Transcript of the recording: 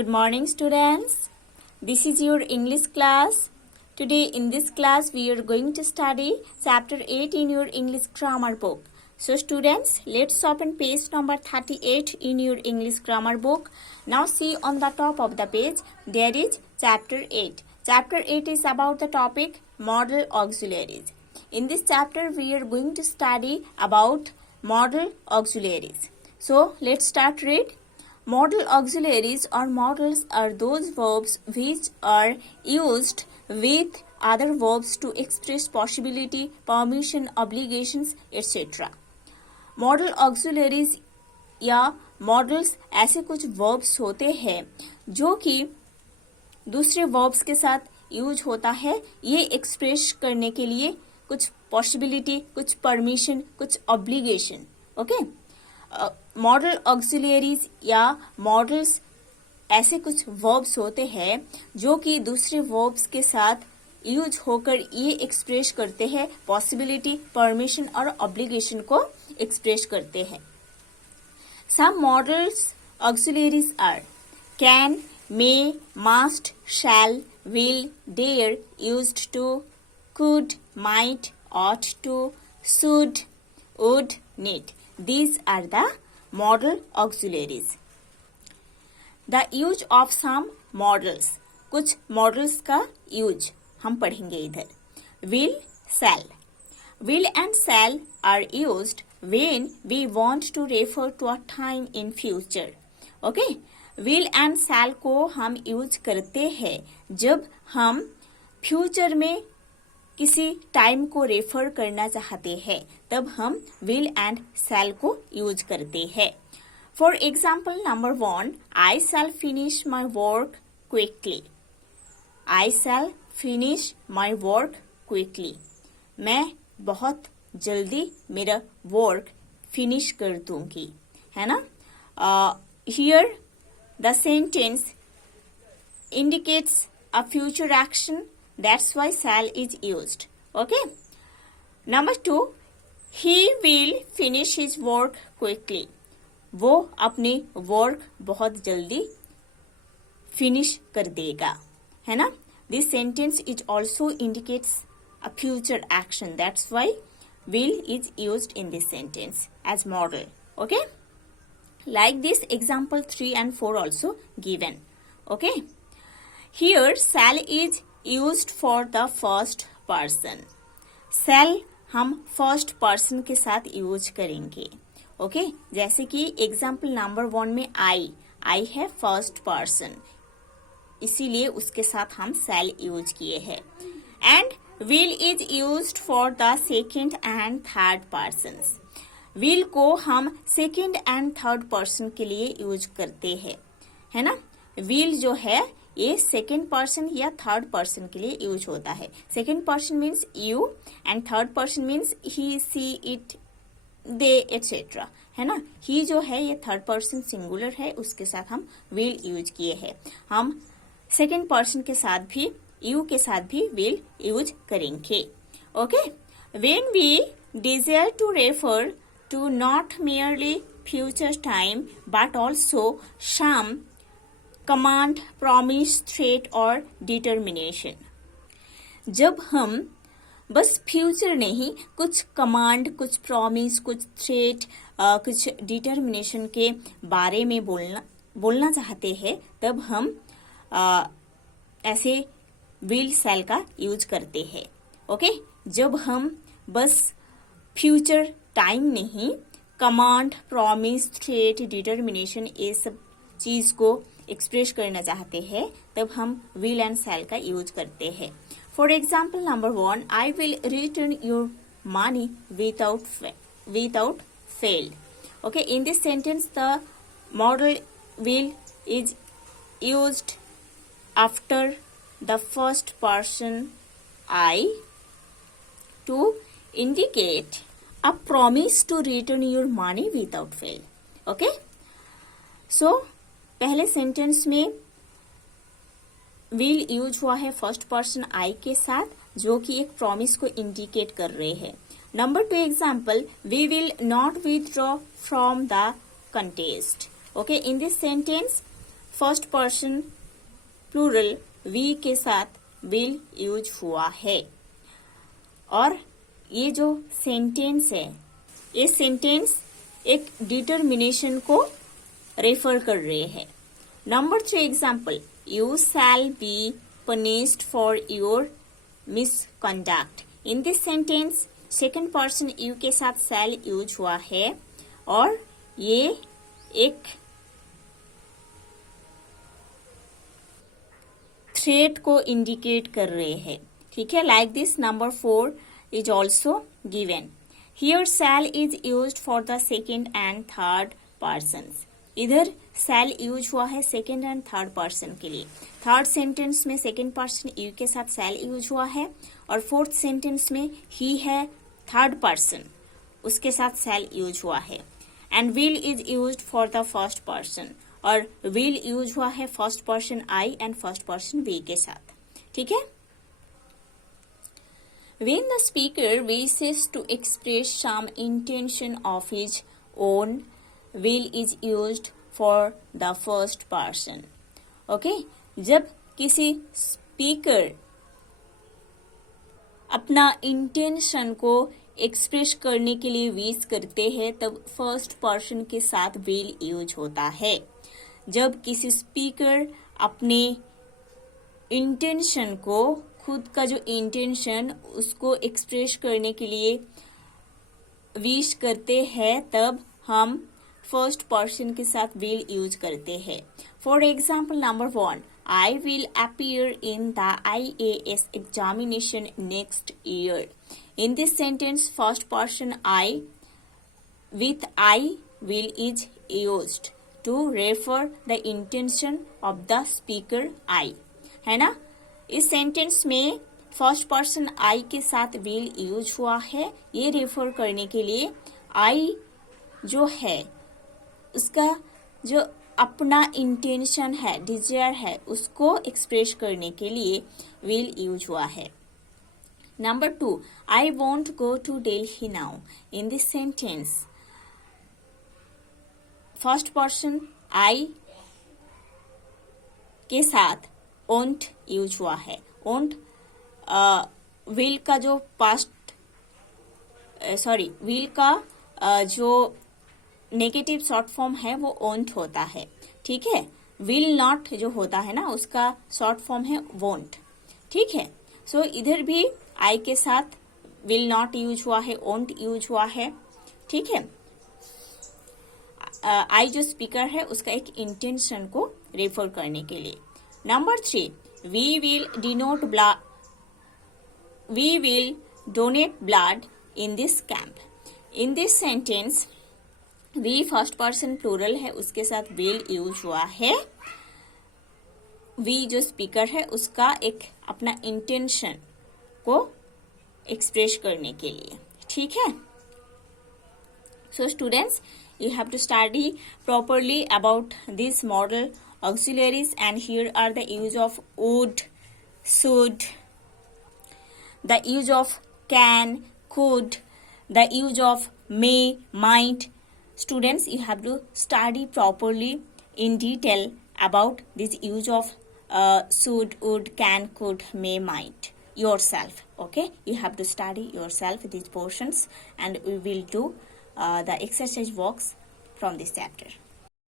Good morning, students. This is your English class. Today in this class we are going to study chapter 8 in your English grammar book. So students, let's open page number 38 in your English grammar book. Now see on the top of the page there is chapter 8. Chapter 8 is about the topic modal auxiliaries. In this chapter we are going to study about modal auxiliaries. So let's start read. Modal auxiliaries or modals are those verbs which are used with other verbs to express possibility, permission, obligations, etc. Modal auxiliaries या modals ऐसे कुछ verbs होते हैं जो कि दूसरे verbs के साथ यूज होता है ये एक्सप्रेस करने के लिए कुछ possibility, कुछ permission, कुछ obligation. ओके मॉडल ऑक्सिलियरीज या मॉडल्स ऐसे कुछ वर्ब्स होते हैं जो कि दूसरे वर्ब्स के साथ यूज होकर ये एक्सप्रेस करते हैं पॉसिबिलिटी, परमिशन और ऑब्लिगेशन को एक्सप्रेस करते हैं. Some modals auxiliaries are can, may, must, shall, will, dare, used to, could, might, ought to, should, would, need. These are the modal auxiliaries. The use of some modals. कुछ modals का use हम पढ़ेंगे इधर. Will, shall. Will and shall are used when we want to refer to a time in future. Okay? Will and shall को हम use करते हैं जब हम फ्यूचर में किसी टाइम को रेफर करना चाहते हैं तब हम विल एंड शैल को यूज करते हैं. For example number 1, I shall finish my work quickly. I shall finish my work quickly. मैं बहुत जल्दी मेरा वर्क फिनिश कर दूंगी, है ना. Here the sentence indicates a future action. That's why shall is used. Okay. Number 2, he will finish his work quickly. वो अपने वर्क बहुत जल्दी फिनिश कर देगा, है ना. This sentence is also indicates a future action. That's why will is used in this sentence as modal. Okay. Like this example 3 and 4 also given. Okay. Here shall is used for the first person. shall हम first person के साथ use करेंगे. Okay जैसे कि example number 1 में आई है first person, इसीलिए उसके साथ हम shall यूज किए हैं. And will is used for the second and third persons. will को हम सेकेंड एंड थर्ड पर्सन के लिए यूज करते हैं, है ना. will जो है ये सेकेंड पर्सन या थर्ड पर्सन के लिए यूज होता है. Second person means you and third person means he, she, it, they etcetera, है ना. ही जो है ये थर्ड पर्सन सिंगुलर है, उसके साथ हम विल यूज किए हैं. हम सेकेंड पर्सन के साथ भी, यू के साथ भी विल यूज करेंगे. Okay. When we desire to refer to not merely future time but also some command, promise, threat और डिटर्मिनेशन. जब हम बस फ्यूचर नहीं कुछ कमांड, कुछ प्रॉमिस, कुछ थ्रेट, कुछ डिटर्मिनेशन के बारे में बोलना चाहते हैं तब हम ऐसे विल शैल का यूज करते हैं. ओके. जब हम बस फ्यूचर टाइम नहीं कमांड, प्रॉमिस, थ्रेट, डिटर्मिनेशन ये सब चीज को एक्सप्रेस करना चाहते हैं तब हम विल एंड शैल का यूज करते हैं. For example number 1, I will return your money without fail. Okay. In this sentence the modal will is used after the first person I to indicate a promise to return your money without fail. Okay. So पहले sentence में will use हुआ है first person I के साथ जो कि एक promise को इंडिकेट कर रहे हैं. Number 2 example, we will not withdraw from the contest. Okay. In this sentence first person plural we के साथ विल यूज हुआ है। और ये जो सेंटेंस है, ये सेंटेंस एक डिटर्मिनेशन को रेफर कर रहे हैं। Number 3 example, you shall be punished for your misconduct। In this sentence second person you के साथ शैल यूज हुआ है और ये एक थ्रेट को इंडिकेट कर रहे हैं। ठीक है, like this number 4 is also given. Here shall is used for the second and third persons. इधर शैल यूज हुआ है सेकेंड एंड थर्ड पर्सन के लिए। थर्ड सेंटेंस में सेकेंड पर्सन यू के साथ शैल यूज हुआ है और फोर्थ सेंटेंस में ही है थर्ड पर्सन, उसके साथ शैल यूज हुआ है। And will is used for the first person, और विल यूज हुआ है first person I and first person we के साथ। ठीक है। When the speaker wishes to express some intention of his own, will is used for the first person. Okay? जब किसी speaker अपना इंटेंशन को एक्सप्रेस करने के लिए विश करते हैं तब फर्स्ट पर्सन के साथ विल यूज होता है। जब किसी स्पीकर अपने इंटेंशन को, खुद का जो इंटेंशन उसको एक्सप्रेस करने के लिए विश करते हैं तब हम फर्स्ट पर्सन के साथ विल यूज करते हैं। For example number 1, I will appear in the IAS examination next year. In this sentence, first person I with I will is used to refer the intention of the speaker I. है ना? इस sentence में first person I के साथ will use हुआ है, ये refer करने के लिए आई जो है उसका जो अपना इंटेंशन है, डिजायर है, उसको एक्सप्रेस करने के लिए विल यूज हुआ है। Number 2, I won't go to Delhi now. In this sentence first person I के साथ वॉन्ट यूज हुआ है। वॉन्ट विल का जो पास्ट विल का जो नेगेटिव शॉर्ट फॉर्म है वो वॉन्ट होता है। ठीक है, विल नॉट जो होता है ना उसका शॉर्ट फॉर्म है वॉन्ट। ठीक है, सो इधर भी आई के साथ विल नॉट यूज हुआ है, वॉन्ट यूज हुआ है। ठीक है, आई जो स्पीकर है उसका एक इंटेंशन को रेफर करने के लिए। Number 3, we will donate blood in this camp. In this sentence we first person plural है, उसके साथ विल यूज हुआ है। वी जो स्पीकर है उसका एक अपना इंटेंशन को एक्सप्रेस करने के लिए। ठीक है, so students, you have to study properly about these model auxiliaries, and here are the use of would, should, the use of can, could, the use of may, might. Students, you have to study properly in detail about this use of should, would, can, could, may, might yourself. Okay, you have to study yourself these portions, and we will do the exercise works from this chapter.